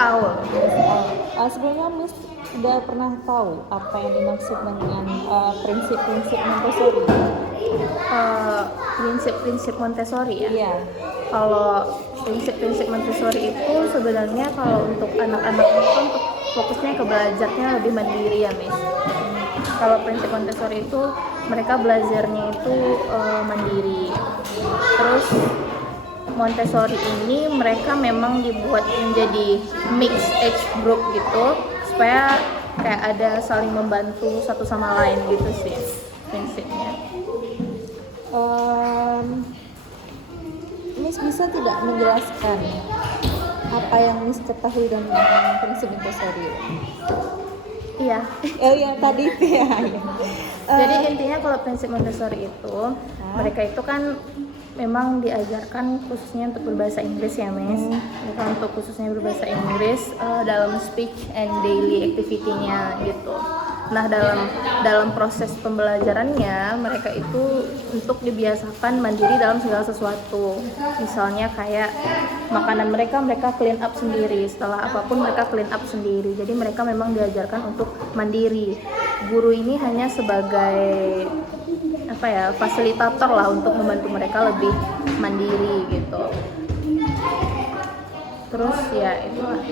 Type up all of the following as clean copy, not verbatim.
Aul. Sebelumnya Miss udah pernah tahu apa yang dimaksud dengan prinsip-prinsip Montessori? Prinsip-prinsip Montessori ya. Iya. Kalau prinsip-prinsip Montessori itu sebenarnya kalau untuk anak-anak itu untuk fokusnya ke belajarnya lebih mandiri ya Miss. Kalau prinsip Montessori itu mereka belajarnya itu mandiri. Terus Montessori ini mereka memang dibuat menjadi mixed age group gitu supaya kayak ada saling membantu satu sama lain gitu sih prinsipnya. Miss bisa tidak menjelaskan apa yang Miss ketahui tentang prinsip Montessori? Iya. Iya tadi itu ya. Jadi intinya kalau prinsip Montessori itu mereka itu kan memang diajarkan khususnya untuk berbahasa Inggris ya Miss. Mereka untuk khususnya berbahasa Inggris dalam speech and daily activity-nya gitu. Nah dalam proses pembelajarannya mereka itu untuk dibiasakan mandiri dalam segala sesuatu. Misalnya kayak makanan mereka clean up sendiri, setelah apapun mereka clean up sendiri. Jadi mereka memang diajarkan untuk mandiri. Guru ini hanya sebagai fasilitator lah untuk membantu mereka lebih mandiri gitu. Terus ya itulah.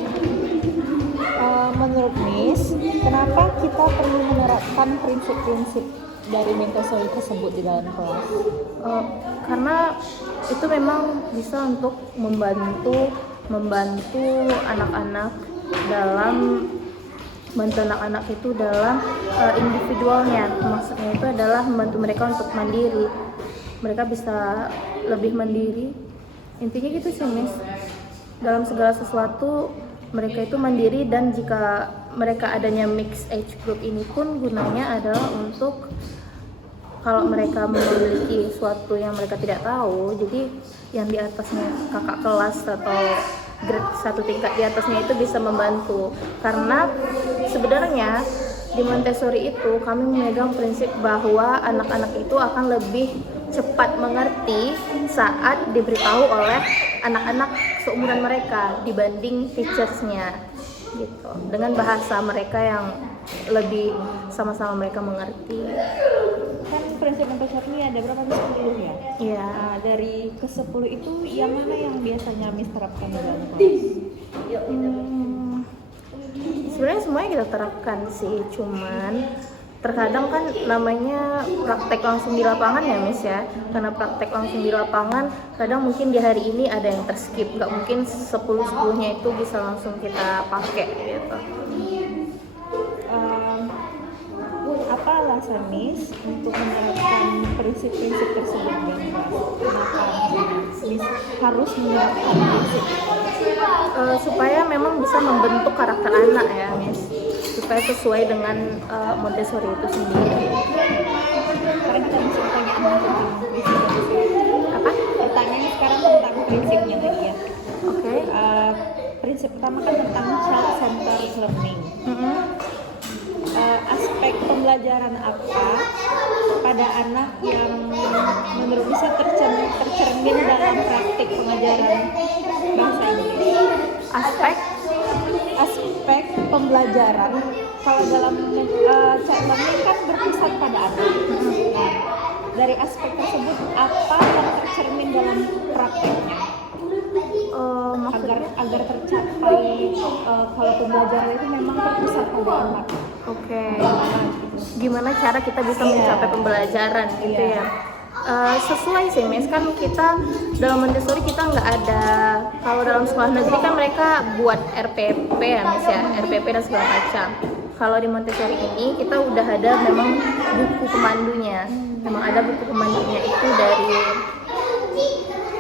Menurut Miss, kenapa kita perlu menerapkan prinsip-prinsip dari Montessori tersebut di dalam kelas? Karena itu memang bisa untuk membantu anak-anak dalam anak-anak itu dalam individualnya. Maksudnya itu adalah membantu mereka untuk mandiri. Mereka bisa lebih mandiri. Intinya gitu sih Miss. Dalam segala sesuatu mereka itu mandiri, dan jika mereka adanya mixed age group ini pun gunanya adalah untuk kalau mereka memiliki sesuatu yang mereka tidak tahu, jadi yang di atasnya kakak kelas atau grade satu tingkat di atasnya itu bisa membantu. Karena sebenarnya di Montessori itu kami memegang prinsip bahwa anak-anak itu akan lebih cepat mengerti saat diberitahu oleh anak-anak seumuran mereka dibanding teachers-nya gitu, dengan bahasa mereka yang lebih sama-sama mereka mengerti. Kan prinsip Montessori ini ada berapa? 10 ya? Iya. Nah, dari ke-10 itu yang mana yang biasanya Miss terapkan di dalam kelas? Sebenarnya semuanya kita terapkan sih, cuman terkadang kan namanya praktek langsung di lapangan ya Miss ya. Karena praktek langsung di lapangan kadang mungkin di hari ini ada yang terskip, nggak mungkin 10-10-nya itu bisa langsung kita pakai gitu. Apa alasan Miss untuk menerapkan prinsip-prinsip tersebut di dalam kelas? Kenapa Miss harus menerapkan prinsip? Supaya memang bisa membentuk karakter anak ya Miss, supaya sesuai dengan Montessori itu sendiri. Sekarang kita bisa pertanyaan tentang prinsip. Apa? Pertanyaannya sekarang tentang prinsipnya lagi ya. Oke. Prinsip pertama kan tentang child-centered learning. Aspek pembelajaran apa pada anak yang menurut bisa tercermin dalam praktik pengajaran bahasa Inggris? Aspek pembelajaran kalau dalam child learning kan berpusat pada anak. Nah, dari aspek tersebut apa yang tercermin dalam prakteknya? Agar tercapai kalau pembelajaran itu memang terpusat pada anak. Oke. Gimana cara kita bisa mencapai pembelajaran gitu ya? Sesuai sih Miss, kan kita dalam Montessori kita nggak ada, kalau dalam sekolah negeri kan mereka buat RPP ya Miss ya, RPP dan segala macam. Kalau di Montessori ini kita udah ada memang buku pemandunya, memang ada buku pemandunya itu dari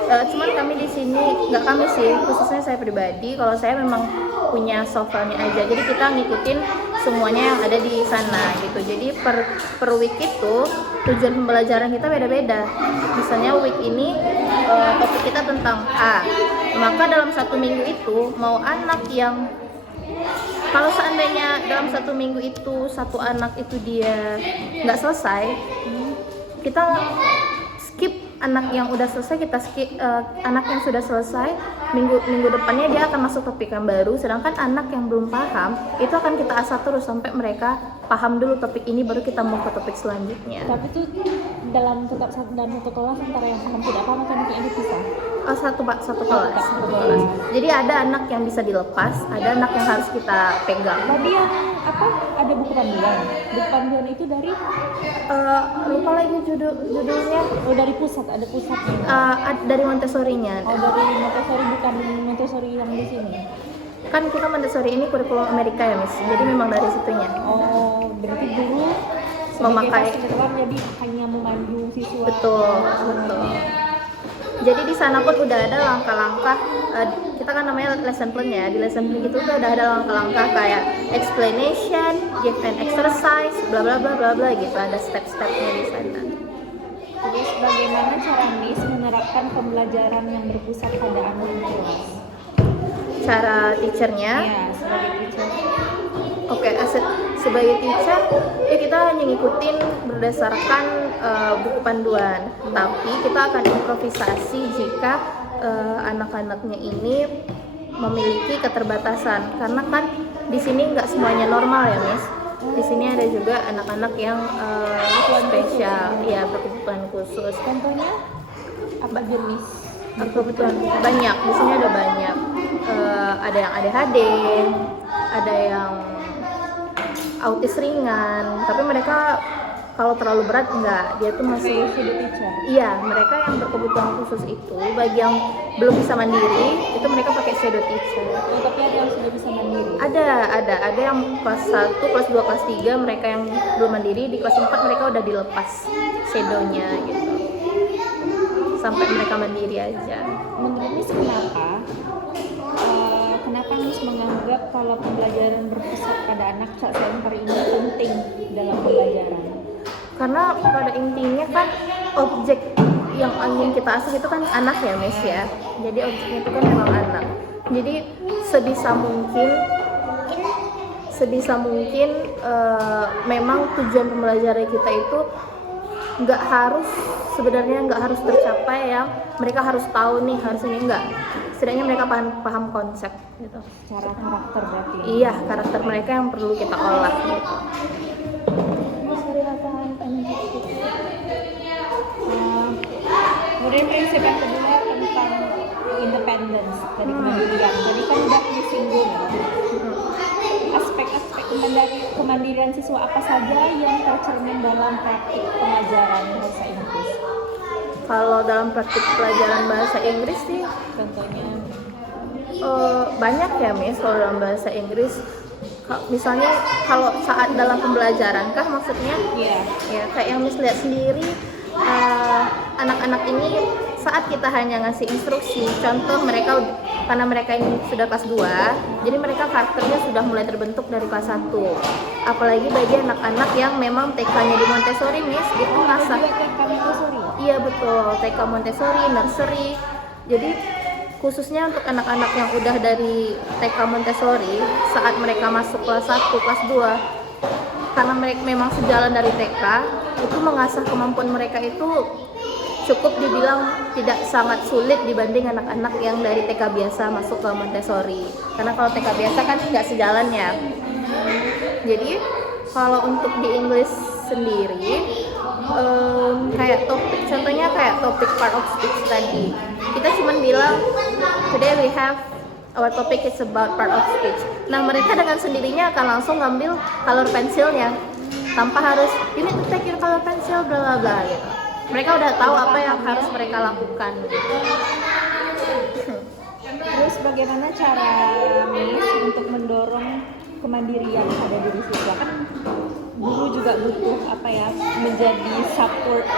cuman kami di sini, nggak kami sih, khususnya saya pribadi, kalau saya memang punya softwarenya aja, jadi kita ngikutin semuanya yang ada di sana gitu. Jadi per week itu tujuan pembelajaran kita beda-beda. Misalnya week ini topik kita tentang A, maka dalam satu minggu itu mau anak yang, kalau seandainya dalam satu minggu itu satu anak itu dia nggak selesai, kita skip anak yang udah selesai kita skip, anak yang sudah selesai minggu depannya dia akan masuk topik yang baru, sedangkan anak yang belum paham itu akan kita asah terus sampai mereka paham dulu topik ini baru kita mau ke topik selanjutnya. Tapi itu dalam dalam satu kelas antara yang paham tidak paham kan kayak dipisah. Satu kelas. Jadi ada anak yang bisa dilepas, ada anak yang harus kita pegang. Tadi yang apa? Ada buku panduan. Buku panduan itu dari Lupa lagi judulnya. oh dari pusat, ada pusatnya. Dari Montessori-nya. Oh dari Montessori, bukan Montessori yang di sini. Kan kita Montessori ini kurikulum Amerika ya, Miss. Jadi memang dari situnya. Oh, berarti guru Memakai- fasilitator jadi hanya memandu siswa. Betul. Jadi di sana pun udah ada langkah-langkah, kita kan namanya lesson plan ya. Di lesson plan itu tuh udah ada langkah-langkah kayak explanation, give an exercise, bla bla bla bla bla gitu. Ada step-stepnya di sana. Jadi bagaimana cara Miss menerapkan pembelajaran yang berpusat pada anak di kelas? Cara teachernya, Ya, sebagai teacher. oke, sebagai teacher ya kita hanya ngikutin berdasarkan buku panduan, tapi kita akan improvisasi jika anak-anaknya ini memiliki keterbatasan, karena kan di sini nggak semuanya normal ya, Miss. Di sini ada juga anak-anak yang spesial, ya berkebutuhan khusus. Contohnya apa jenis? Kebetulan banyak, di sini ada banyak. Ada yang ADHD, ada yang autis ringan, tapi mereka kalau terlalu berat enggak, dia tuh masih Shadow teacher. iya, mereka yang berkebutuhan khusus itu bagi yang belum bisa mandiri itu mereka pakai shadow teacher. Oh, tapi ada yang sudah bisa mandiri. Ada yang kelas 1, kelas 2, kelas 3 mereka yang belum mandiri, di kelas 4 mereka udah dilepas shadownya gitu. Sampai mereka mandiri aja. Menurut Miss kenapa Miss menganggap kalau pembelajaran berpusat pada anak saat center ini penting dalam pembelajaran? Karena pada intinya kan objek yang ingin kita asuh itu kan anak ya, Miss ya. Jadi objeknya itu kan memang anak. Jadi sebisa mungkin memang tujuan pembelajaran kita itu sebenarnya nggak harus tercapai yang mereka harus tahu nih, harus ini, enggak. Setidaknya mereka paham konsep gitu. Cara karakter berarti. Iya, karakter mereka yang perlu kita olah gitu. Kemudian prinsip yang kedua tentang independence dari kemandirian. Tadi kan udah disinggung aspek-aspek kemandirian siswa apa saja yang tercermin dalam praktik pengajaran bahasa Inggris. Kalau dalam praktik pelajaran bahasa Inggris sih Contohnya banyak ya, Miss. Kalau dalam bahasa Inggris misalnya kalau saat dalam pembelajaran kah maksudnya? Iya. Ya kayak yang Miss lihat sendiri, anak-anak ini saat kita hanya ngasih instruksi, contoh mereka karena mereka ini sudah kelas 2, jadi mereka karakternya sudah mulai terbentuk dari kelas 1. Apalagi bagi anak-anak yang memang TK-nya di Montessori, Miss, itu ngasah. Iya betul, TK Montessori, nursery. Jadi khususnya untuk anak-anak yang udah dari TK Montessori, saat mereka masuk kelas 1, kelas 2, karena mereka memang sejalan dari TK, itu mengasah kemampuan mereka itu cukup dibilang tidak sangat sulit dibanding anak-anak yang dari TK biasa masuk ke Montessori. Karena kalau TK biasa kan nggak sejalan ya. Jadi kalau untuk di English sendiri, kayak topik, contohnya kayak topik part of speech tadi, kita cuma bilang today we have our topic is about part of speech. Nah mereka dengan sendirinya akan langsung ngambil color pensilnya tanpa harus you need to take your color pencil bla bla bla gitu. Mereka udah tahu apa yang harus mereka lakukan gitu. Terus bagaimana cara Miss untuk mendorong kemandirian pada diri siswa? Kan guru juga butuh menjadi support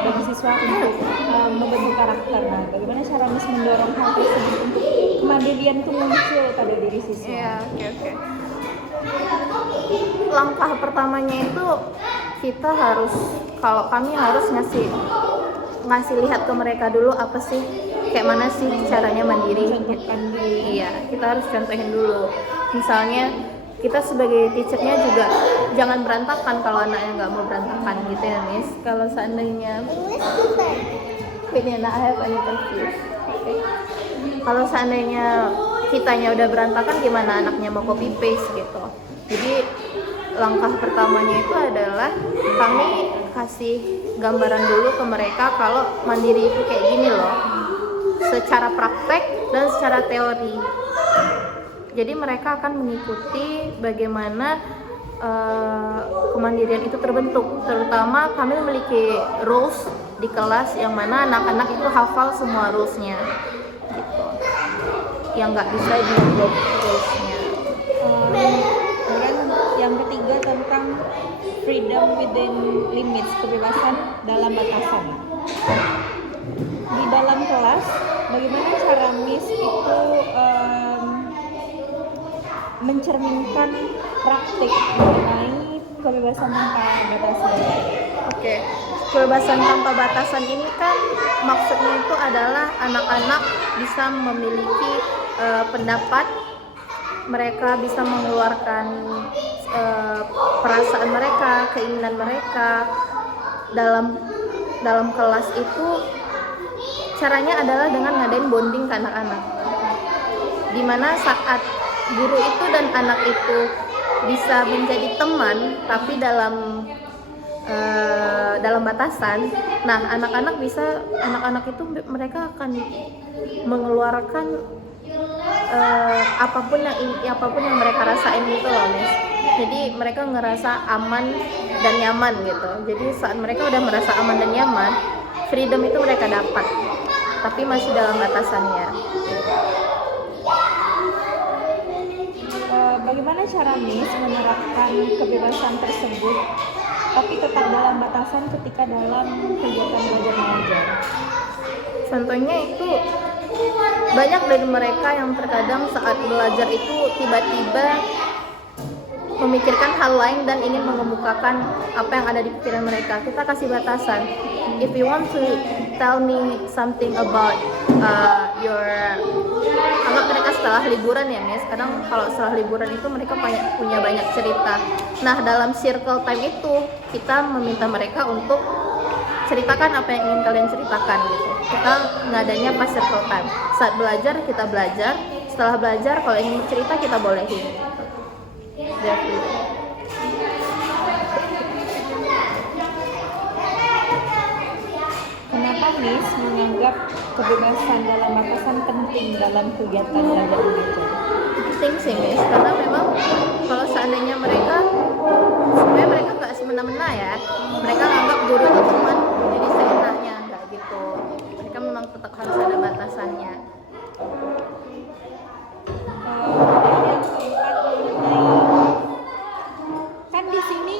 bagi siswa untuk membentuk karakter. Nah, bagaimana cara Miss mendorong hal tersebut untuk kemandirian itu muncul pada diri siswa? Iya, oke. Langkah pertamanya itu kita harus, kalau kami harus ngasih lihat ke mereka dulu apa sih, kayak mana sih caranya mandiri. Iya, kita harus contohin dulu. Misalnya kita sebagai teachernya juga jangan berantakan kalau anaknya nggak mau berantakan gitu ya, Miss. Kalau seandainya Tapi nih, I have an interview. Okay. Kalau seandainya kitanya udah berantakan, gimana anaknya mau copy paste gitu. Jadi langkah pertamanya itu adalah kami kasih gambaran dulu ke mereka kalau mandiri itu kayak gini loh, secara praktek dan secara teori. Jadi mereka akan mengikuti bagaimana kemandirian itu terbentuk. Terutama kami memiliki rules di kelas yang mana anak-anak itu hafal semua rulesnya gitu, yang nggak bisa di-block rulesnya. Kemudian yang ketiga tentang freedom within limits, kebebasan dalam batasan. Di dalam kelas, bagaimana cara Miss itu mencerminkan praktik mengenai kebebasan tanpa batasan? Oke, kebebasan tanpa batasan ini kan maksudnya itu adalah anak-anak bisa memiliki pendapat, mereka bisa mengeluarkan perasaan mereka, keinginan mereka dalam kelas itu. Caranya adalah dengan ngadain bonding ke anak-anak, dimana saat guru itu dan anak itu bisa menjadi teman tapi dalam batasan. Nah, anak-anak itu mereka akan mengeluarkan apapun yang mereka rasain gitu loh, Miss. Jadi mereka ngerasa aman dan nyaman gitu. Jadi saat mereka udah merasa aman dan nyaman, freedom itu mereka dapat, tapi masih dalam batasannya. Bagaimana cara Miss menerapkan kebebasan tersebut tapi tetap dalam batasan ketika dalam kegiatan belajar mengajar? Contohnya itu banyak dari mereka yang terkadang saat belajar itu tiba-tiba memikirkan hal lain dan ingin mengemukakan apa yang ada di pikiran mereka. Kita kasih batasan. If you want to tell me something about anggap mereka setelah liburan ya, Miss. Kadang kalau setelah liburan itu mereka punya banyak cerita. Nah, dalam circle time itu kita meminta mereka untuk ceritakan apa yang ingin kalian ceritakan gitu. Kita ngadanya pas circle time. Saat belajar kita belajar, setelah belajar kalau ingin cerita kita bolehin. Jadi kenapa Miss menganggap kebebasan dalam batasan penting dalam kegiatan belajar mengajar? penting sih, Miss, karena memang kalau seandainya sebenarnya mereka nggak semena-mena ya, mereka anggap guru itu teman, jadi seenaknya nggak gitu. Mereka memang tetap harus ada batasannya. Yang keempat mengenai, kan di sini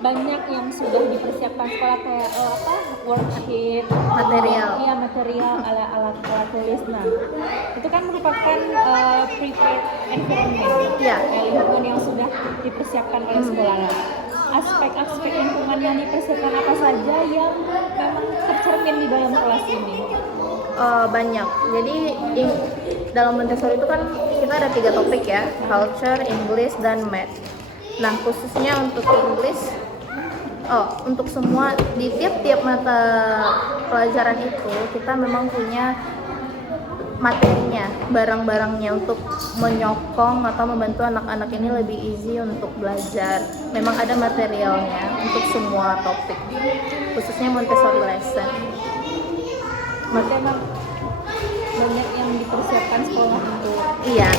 banyak yang sudah dipersiapkan sekolah kayak worksheet, material, alat tulis. Nah, itu kan merupakan prepared environment, lingkungan yang sudah dipersiapkan oleh sekolah. Aspek-aspek lingkungan yang dipersiapkan apa saja yang memang tercermin di dalam kelas ini? Banyak. Jadi dalam Montessori itu kan kita ada 3 topik ya, culture, English, dan math. Nah, khususnya untuk English, untuk semua di tiap-tiap mata pelajaran itu kita memang punya materinya, barang-barangnya untuk menyokong atau membantu anak-anak ini lebih easy untuk belajar. Memang ada materialnya untuk semua topik, khususnya Montessori lesson. Memang banyak yang dipersiapkan sekolah untuk. Iya.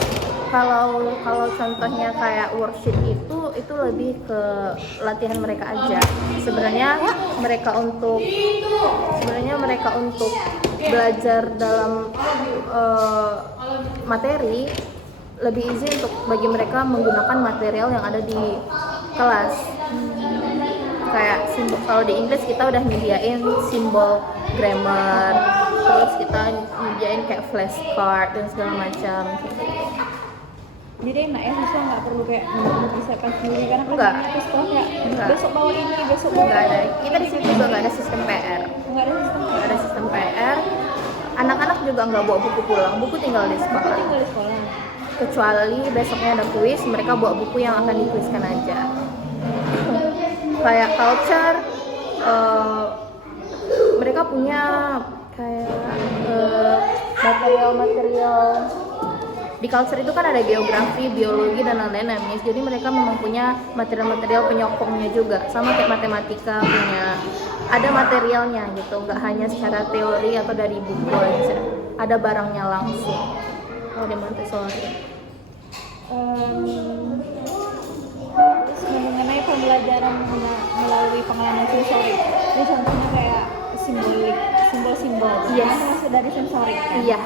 Kalau contohnya kayak worksheet itu lebih ke latihan mereka aja. Sebenarnya mereka untuk belajar dalam materi lebih easy untuk bagi mereka menggunakan material yang ada di kelas. Kayak simbol, kalau di Inggris kita udah nyediain simbol grammar, terus kita nyediain kayak flashcard dan segala macam. Jadi enak ya, siswa nggak perlu kayak mempersiapkan sendiri karena Enggak. ke sekolah kayak besok bawa ini, besok bawa Nggak ada. Kita di sini juga nggak ada sistem PR. nggak ada sistem PR. Anak-anak juga nggak bawa buku pulang, buku tinggal di sekolah. tinggal di sekolah. Kecuali besoknya ada kuis, mereka bawa buku yang akan dikuiskan aja. Kayak culture, mereka mereka punya kayak material-material di culture itu kan ada geografi, biologi dan lain-lain ya, Miss. Jadi mereka memang punya material-material penyokongnya juga, sama kayak matematika punya ada materialnya gitu, nggak hanya secara teori atau dari buku aja, ada barangnya langsung kalau di Montessori. Terus mengenai pembelajaran melalui pengalaman sensorik, ini contohnya kayak simbol-simbol. Yes. Itu masuk dari sensorik kan? Iya.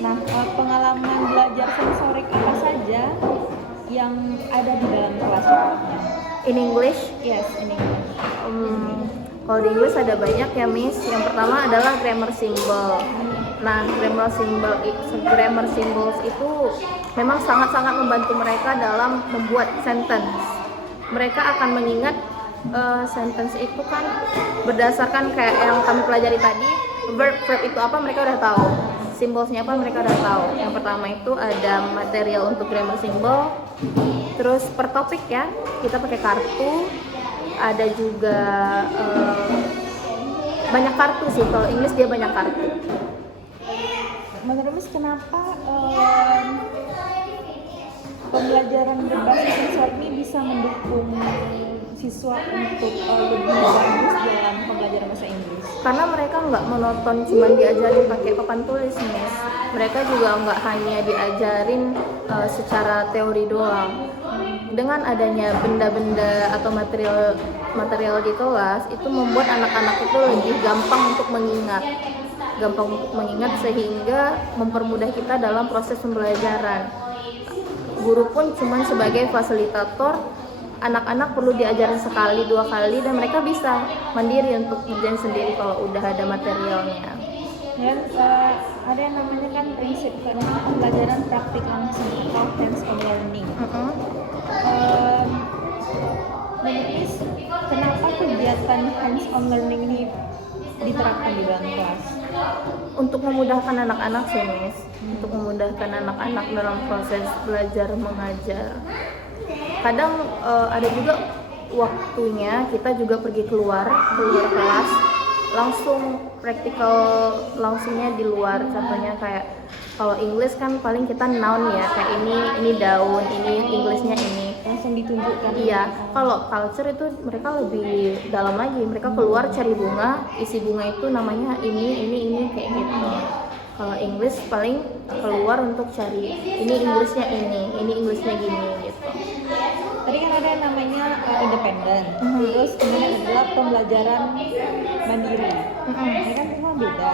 Nah, pengalaman belajar sensorik apa saja yang ada di dalam kelas contohnya? In English, Yes, ini. kalau di Inggris ada banyak ya, Miss. Yang pertama adalah grammar symbol. Nah, grammar symbols itu memang sangat-sangat membantu mereka dalam membuat sentence. Mereka akan mengingat sentence itu kan berdasarkan kayak yang kami pelajari tadi, verb itu apa mereka udah tahu, symbolsnya apa mereka udah tahu. Yang pertama itu ada material untuk grammar symbol, terus per topik ya, kita pakai kartu, ada juga banyak kartu sih, kalau Inggris dia banyak kartu. Menurut Miss, kenapa pembelajaran berbasis sensorik ini bisa mendukung siswa untuk lebih bagus dalam pembelajaran bahasa Inggris? Karena mereka nggak monoton cuma diajarin pakai papan tulis, Miss. Mereka juga nggak hanya diajarin secara teori doang. Dengan adanya benda-benda atau material di kelas, itu membuat anak-anak itu lebih gampang untuk mengingat sehingga mempermudah kita dalam proses pembelajaran. Guru pun cuma sebagai fasilitator, anak-anak perlu diajarin sekali, 2 kali, dan mereka bisa mandiri untuk ngerjain sendiri kalau udah ada materialnya. Dan ada yang namanya kan prinsip pembelajaran praktik langsung atau hands-on learning. Menurut Miss, kenapa kegiatan hands-on learning ini diterapkan di dalam kelas? Untuk memudahkan anak-anak sih, Miss. Untuk memudahkan anak-anak dalam proses belajar mengajar. Kadang ada juga waktunya kita juga pergi keluar kelas, langsung praktikal langsungnya di luar. Contohnya kayak kalau Inggris kan paling kita noun ya, kayak ini daun, ini Inggrisnya ini. Langsung ditunjukkan. Iya, kalau culture itu mereka lebih dalam lagi. Mereka keluar cari bunga, isi bunga itu namanya ini kayak gitu. Kalau Inggris paling keluar untuk cari ini Inggrisnya ini Inggrisnya gini gitu. Tadi kan ada yang namanya independen, terus kemudian adalah pembelajaran mandiri. Ini kan semua beda.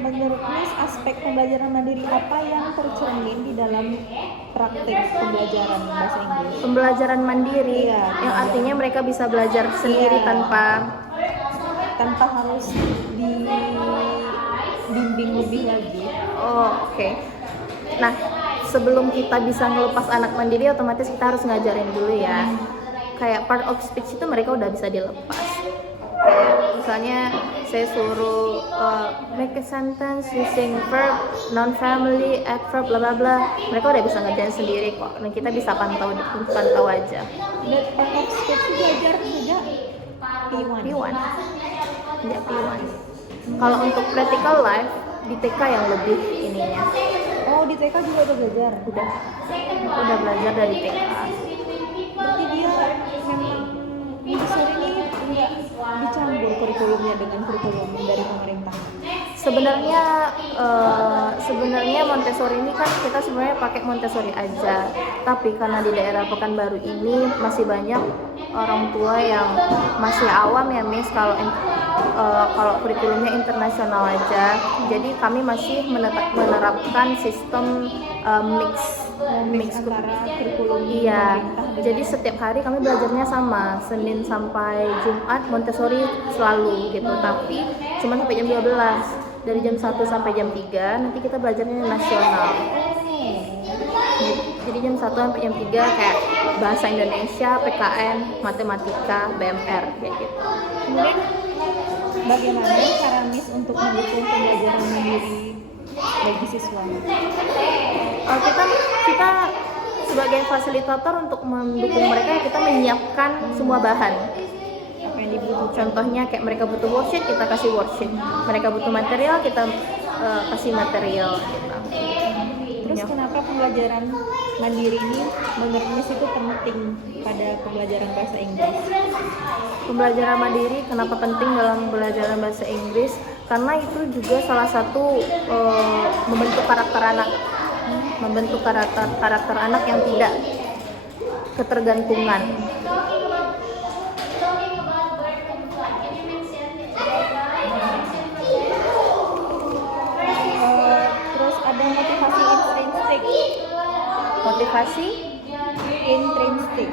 Menurut Miss, aspek pembelajaran mandiri apa yang tercermin di dalam praktik pembelajaran bahasa Inggris? Pembelajaran mandiri, Iya, yang artinya mereka bisa belajar sendiri Iya. tanpa harus dibimbing lebih lagi. Oke. Nah, sebelum kita bisa ngelepas anak mandiri, otomatis kita harus ngajarin dulu ya. Kayak part of speech itu mereka udah bisa dilepas. Kayak misalnya saya suruh make a sentence using verb, non family, adverb, bla bla bla. Mereka udah bisa ngerjain sendiri kok. Dan kita bisa pantau aja. Dan part of speech belajar sejak P1. Ya, P1. Kalau untuk practical life di TK yang lebih ininya. Oh, di TK juga udah belajar? Udah belajar dari TK. Berarti dia memang Montessori ini nggak dicampur kurikulumnya dengan kurikulum dari pemerintah? Sebenarnya Montessori ini kan kita sebenarnya pakai Montessori aja, tapi karena di daerah Pekanbaru ini masih banyak orang tua yang masih awam ya, Miss, kalau kurikulumnya internasional aja. Jadi kami masih menerapkan sistem mix antara kurikulum iya. pemerintah dengan- Jadi setiap hari kami belajarnya sama, Senin sampai Jumat Montessori selalu gitu, tapi cuma sampai jam 12. Dari jam 1 sampai jam 3 nanti kita belajarnya nasional. Jadi jam 1 sampai jam 3 kayak bahasa Indonesia, PKN, matematika, BMR kayak gitu. Kemudian bagaimana cara Miss untuk mendukung pembelajaran mandiri bagi siswa? Kita sebagai fasilitator untuk mendukung mereka, kita menyiapkan semua bahan. Apa yang Contohnya kayak mereka butuh worksheet, kita kasih worksheet. Mereka butuh material, kita kasih material. Terus kenapa pembelajaran mandiri ini menurut Miss itu penting pada pembelajaran bahasa Inggris? Pembelajaran mandiri kenapa penting dalam pembelajaran bahasa Inggris? Karena itu juga salah satu membentuk karakter anak, membentuk karakter anak yang tidak ketergantungan. Terus ada motivasi intrinsik. Motivasi Intrinsik.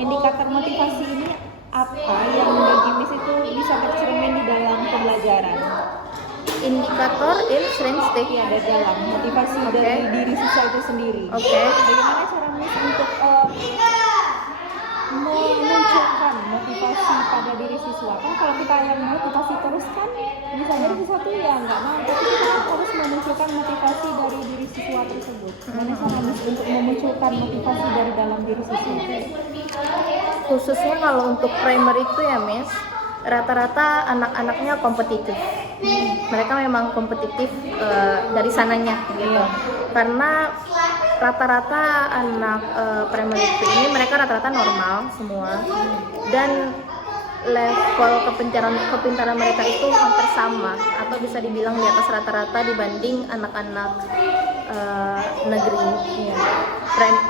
Indikator motivasi ini apa yang bagi Miss itu bisa tercermin di dalam pembelajaran? Indikator intrinsik Ya, ada dalam motivasi Oke. dari diri siswa itu sendiri. Oke. Bagaimana cara Miss untuk memunculkan motivasi pada diri siswa? Kan kalau kita yang motivasi terus kan bisa jadi sesuatu yang nggak mau, tapi kita harus memunculkan motivasi dari diri siswa tersebut. Bagaimana cara Miss untuk memunculkan motivasi dari dalam diri siswa? Khususnya kalau untuk primary itu ya Miss, rata-rata anak-anaknya kompetitif. Mereka memang kompetitif dari sananya gitu. Iya. Karena rata-rata anak primary itu ini mereka rata-rata normal semua, dan level kepintaran mereka itu hampir sama atau bisa dibilang di atas rata-rata dibanding anak-anak negeri.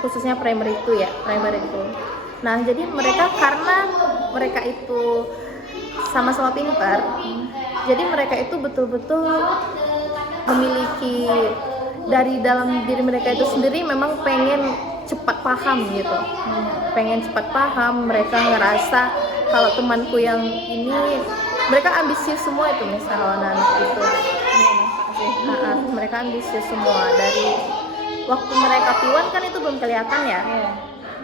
Khususnya primary itu ya, primary itu. Nah, jadi mereka karena mereka itu sama-sama pintar, jadi mereka itu betul-betul memiliki dari dalam diri mereka itu sendiri memang pengen cepat paham gitu. Pengen cepat paham, mereka ngerasa kalau temanku yang ini, mereka ambisius semua itu misalnya anak itu. Mereka ambisius semua. Dari waktu mereka P1 kan itu belum kelihatan ya.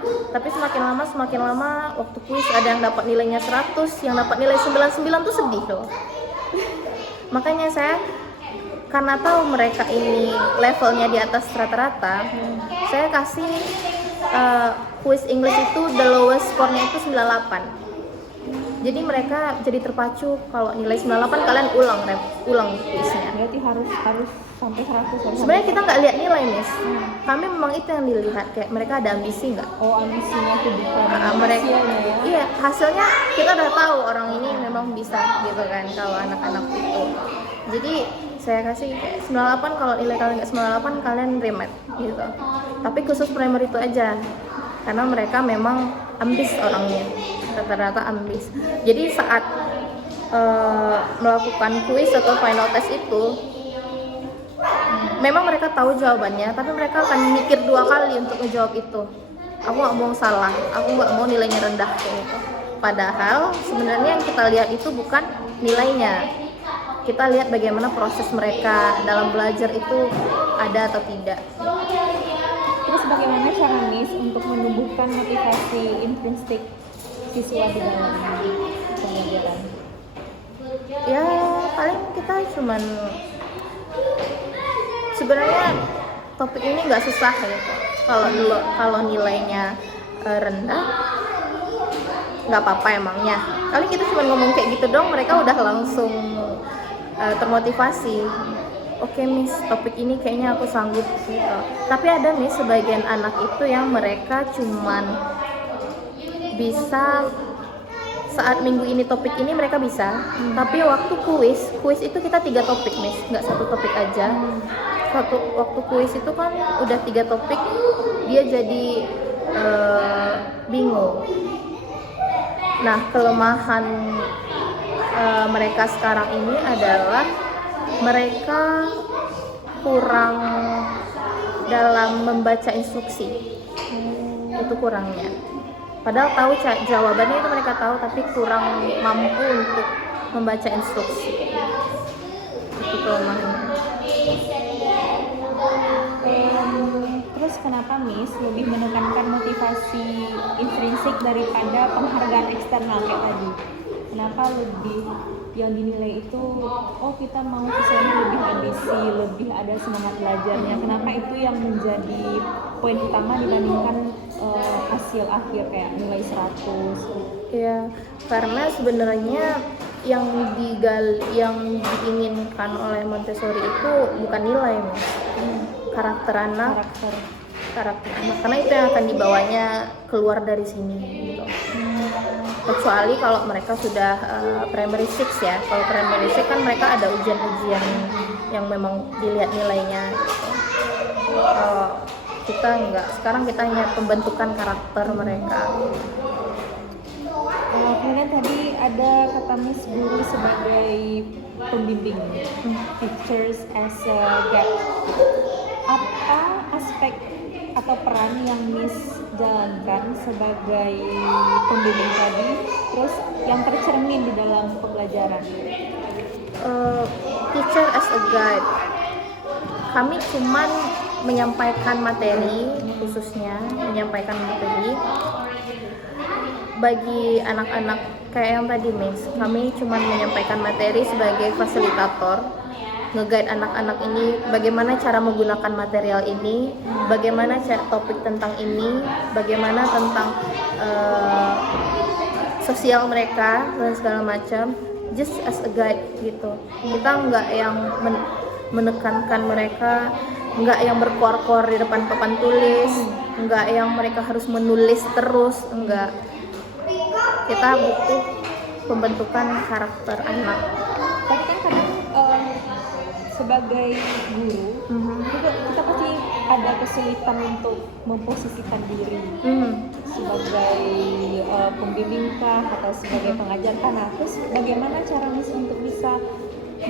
Tapi semakin lama waktu kuis ada yang dapat nilainya 100, yang dapat nilai 99 tuh sedih loh. Makanya saya karena tahu mereka ini levelnya di atas rata-rata, saya kasih kuis English itu the lowest score-nya itu 98. Jadi mereka jadi terpacu kalau nilai 98 kalian ulang kuisnya. Berarti harus sampai 100. Sebenarnya kita nggak lihat nilai, Miss. Kami memang itu yang dilihat, kayak mereka ada ambisi nggak? Oh, ambisinya itu bukan Mereka, hasilnya ya? iya, hasilnya kita udah tahu orang ini memang bisa gitu kan kalau anak-anak itu. Jadi saya kasih kayak 98, kalau nilai kalian nggak 98 kalian remat gitu. Tapi khusus primer itu aja, karena mereka memang ambis orangnya, rata-rata ambis. Jadi saat melakukan kuis atau final test itu, memang mereka tahu jawabannya, tapi mereka akan mikir 2 kali untuk menjawab itu. Aku nggak mau salah, aku nggak mau nilainya rendah kayak gitu. Padahal sebenarnya yang kita lihat itu bukan nilainya, kita lihat bagaimana proses mereka dalam belajar itu ada atau tidak. Terus bagaimana cara Miss untuk menumbuhkan motivasi intrinsik siswa di dalam pembelajaran? Ya paling kita cuman sebenarnya topik ini nggak susah ya. Kalau nilainya rendah nggak apa-apa emangnya. Paling kita cuma ngomong kayak gitu dong, mereka udah langsung termotivasi. Oke Miss, topik ini kayaknya aku sanggup gitu. Tapi ada Miss sebagian anak itu yang mereka cuman bisa saat minggu ini topik ini mereka bisa, tapi waktu kuis itu kita 3 topik Miss, nggak 1 topik aja. Waktu kuis itu kan udah 3 topik, dia jadi bingung. Nah, kelemahan mereka sekarang ini adalah mereka kurang dalam membaca instruksi. Itu kurangnya. Padahal tahu jawabannya itu mereka tahu, tapi kurang mampu untuk membaca instruksi. Itu kelemahannya. Terus kenapa Miss lebih menekankan motivasi intrinsik daripada penghargaan eksternal kayak tadi? Kenapa lebih yang dinilai itu, oh kita mau siswanya lebih ambisi, lebih ada semangat belajarnya. Kenapa itu yang menjadi poin utama dibandingkan hasil akhir kayak nilai 100? Ya, karena sebenarnya yang diinginkan oleh Montessori itu bukan nilai, Mas. Karakter anak, karena itu yang akan dibawanya keluar dari sini gitu. Kecuali kalau mereka sudah primary 6 ya. Kalau primary 6 kan mereka ada ujian-ujian yang memang dilihat nilainya gitu. Kalau kita enggak, sekarang kita hanya pembentukan karakter mereka. Kemudian tadi ada kata Miss guru sebagai pembimbing, teachers as a guide. Apa aspek atau peran yang Miss jalankan sebagai pembimbing tadi, terus yang tercermin di dalam pembelajaran? Teacher as a guide, kami cuman menyampaikan materi, khususnya menyampaikan materi bagi anak-anak kayak yang tadi, Miss. Kami cuman menyampaikan materi sebagai fasilitator, nge-guide anak-anak ini bagaimana cara menggunakan material ini, bagaimana topik tentang ini, bagaimana tentang sosial mereka dan segala macam, just as a guide gitu. Kita nggak yang menekankan mereka, nggak yang berkuar-kuar di depan papan tulis, nggak yang mereka harus menulis terus, enggak. Kita butuh pembentukan karakter anak. Tapi kan kadang sebagai guru kita pasti ada kesulitan untuk memposisikan diri sebagai pembimbing kah atau sebagai pengajar kah. Nah, terus bagaimana cara Miss untuk bisa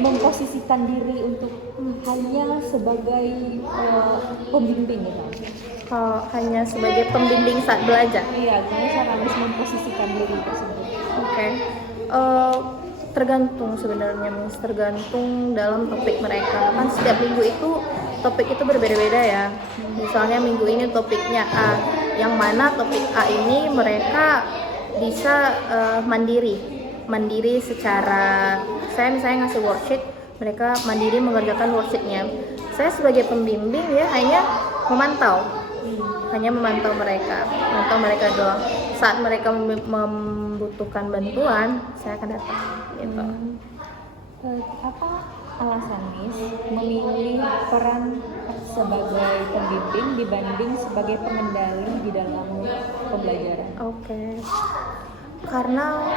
memposisikan diri untuk hanya sebagai pembimbing gitu? Hanya sebagai pembimbing saat belajar. Iya, gimana cara Miss memposisikan diri tersebut? Oke. Tergantung sebenarnya, Miss, tergantung dalam topik mereka. Kan setiap minggu itu topik itu berbeda-beda ya. Misalnya minggu ini topiknya A, yang mana topik A ini mereka bisa mandiri secara, saya misalnya ngasih worksheet, mereka mandiri mengerjakan worksheetnya. Saya sebagai pembimbing ya hanya memantau mereka doang. Saat mereka membutuhkan bantuan, saya akan datang gitu. Apa alasan Miss memilih peran sebagai pembimbing dibanding sebagai pengendali di dalam pembelajaran? Oke. Karena